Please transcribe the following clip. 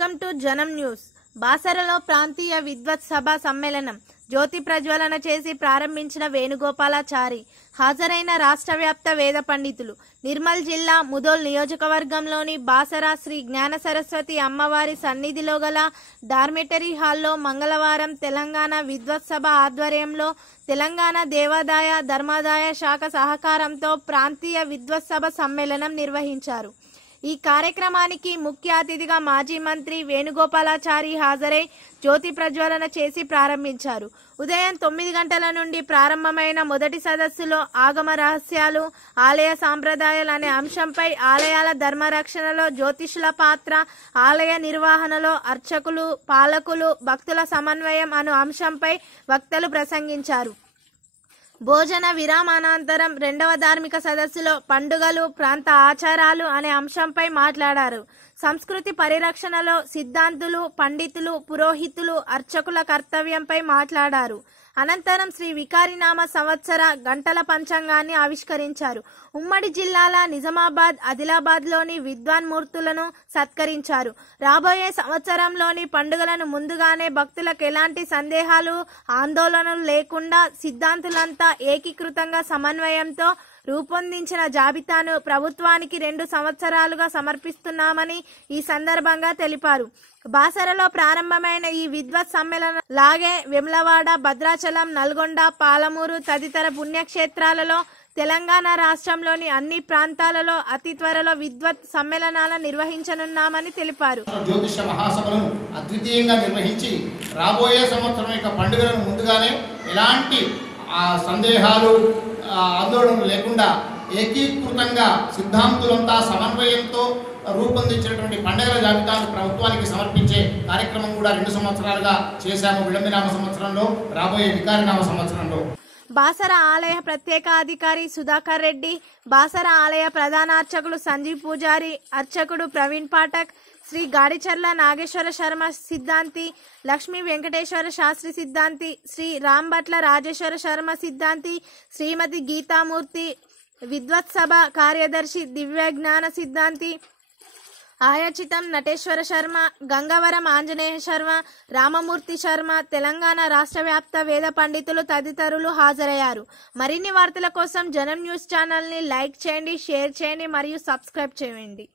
Welcome to Janam news. బాసరలో ప్రాంతీయ విద్వత్ సభ సమ్మేళనం. జ్యోతి ప్రజ్వలన చేసి ప్రారంభించిన వేణుగోపాలాచారి హాజరైన రాష్ట్ర వ్యాప్త వేద పండితులు నిర్మల్ జిల్లా ముదోల్ నియోజకవర్గంలోని బాసర శ్రీ జ్ఞాన సరస్వతి అమ్మవారి సన్నిధిలో గల డార్మెటరీ హాల్లో మంగళవారం తెలంగాణ విద్వత్ సభ ఆధ్వర్యంలో తెలంగాణ దేవాదాయ ధర్మాదాయ శాఖ సహకారంతో ప్రాంతీయ విద్వత్ సభ సమ్మేళనం నిర్వహించారు. ఈ కార్యక్రమానికి ముఖ్య అతిథిగా మాజీ మంత్రి వేణుగోపాలాచారి హాజరై జ్యోతి ప్రజ్వలన చేసి ప్రారంభించారు. ఉదయం తొమ్మిది గంటల నుండి ప్రారంభమైన మొదటి సదస్సులో ఆగమ రహస్యాలు ఆలయ సాంప్రదాయాలు అనే అంశంపై ఆలయాల ధర్మరక్షణలో జ్యోతిషుల పాత్ర ఆలయ నిర్వహణలో అర్చకులు పాలకులు భక్తుల సమన్వయం అను అంశంపై వక్తలు ప్రసంగించారు. భోజన విరామానంతరం రెండవ ధార్మిక సదస్సులో పండుగలు ప్రాంత ఆచారాలు అనే అంశంపై మాట్లాడారు. సంస్కృతి పరిరక్షణలో సిద్ధాంతులు పండితులు పురోహితులు అర్చకుల కర్తవ్యంపై మాట్లాడారు. అనంతరం శ్రీ వికారినామ సంవత్సర గంటల పంచాంగాన్ని ఆవిష్కరించారు. ఉమ్మడి జిల్లాల నిజామాబాద్ ఆదిలాబాద్లోని విద్వాన్మూర్తులను సత్కరించారు. రాబోయే సంవత్సరంలోని పండుగలను ముందుగానే భక్తులకు ఎలాంటి సందేహాలు ఆందోళనలు లేకుండా సిద్ధాంతులంతా ఏకీకృతంగా సమన్వయంతో రూపొందించిన జాబితాను ప్రభుత్వానికి రెండు సంవత్సరాలుగా సమర్పిస్తున్నామని ఈ సందర్భంగా తెలిపారు. బాసరలో ప్రారంభమైన ఈ విద్వత్ సమ్మేళనం లాగే వెమ్లవాడ భద్రాచలం నల్గొండ పాలమూరు తదితర పుణ్యక్షేత్రాలలో తెలంగాణ రాష్ట్రంలోని అన్ని ప్రాంతాలలో అతి త్వరలో విద్వత్ సమ్మేళనాలు నిర్వహించనున్నామని తెలిపారు. జ్యోతిష మహాసభను అద్వితీయంగా నిర్వహించి రాబోయే సంవత్సరం యొక్క పండుగలను ముందుగానే ఎలాంటి సందేహాలు ఆందోళన ఆందోళనలు లేకుండా ఏకీకృతంగా సిద్ధాంతులంతా సమన్వయంతో రూపొందించినటువంటి పండుగల జాబితాను ప్రభుత్వానికి సమర్పించే కార్యక్రమం కూడా రెండు సంవత్సరాలుగా చేశాము. విళంబినామ సంవత్సరంలో రాబోయే వికారినామ సంవత్సరంలో. బాసర ఆలయ ప్రత్యేకాధికారి సుధాకర్ రెడ్డి బాసర ఆలయ ప్రధానార్చకులు సంజీవ్ పూజారి అర్చకుడు ప్రవీణ్ పాఠక్ శ్రీ గాడిచర్ల నాగేశ్వర శర్మ సిద్ధాంతి లక్ష్మీ వెంకటేశ్వర శాస్త్రి సిద్ధాంతి శ్రీ రాంభట్ల రాజేశ్వర శర్మ సిద్ధాంతి శ్రీమతి గీతామూర్తి విద్వత్సభ కార్యదర్శి దివ్యజ్ఞాన సిద్ధాంతి ఆయాచితం నటేశ్వర శర్మ గంగవరం ఆంజనేయ శర్మ రామమూర్తి శర్మ తెలంగాణ రాష్ట్ర వ్యాప్త వేద పండితులు తదితరులు హాజరయ్యారు. మరిన్ని వార్తల కోసం జనం న్యూస్ ఛానల్ని లైక్ చేయండి షేర్ చేయండి మరియు సబ్స్క్రైబ్ చేయండి.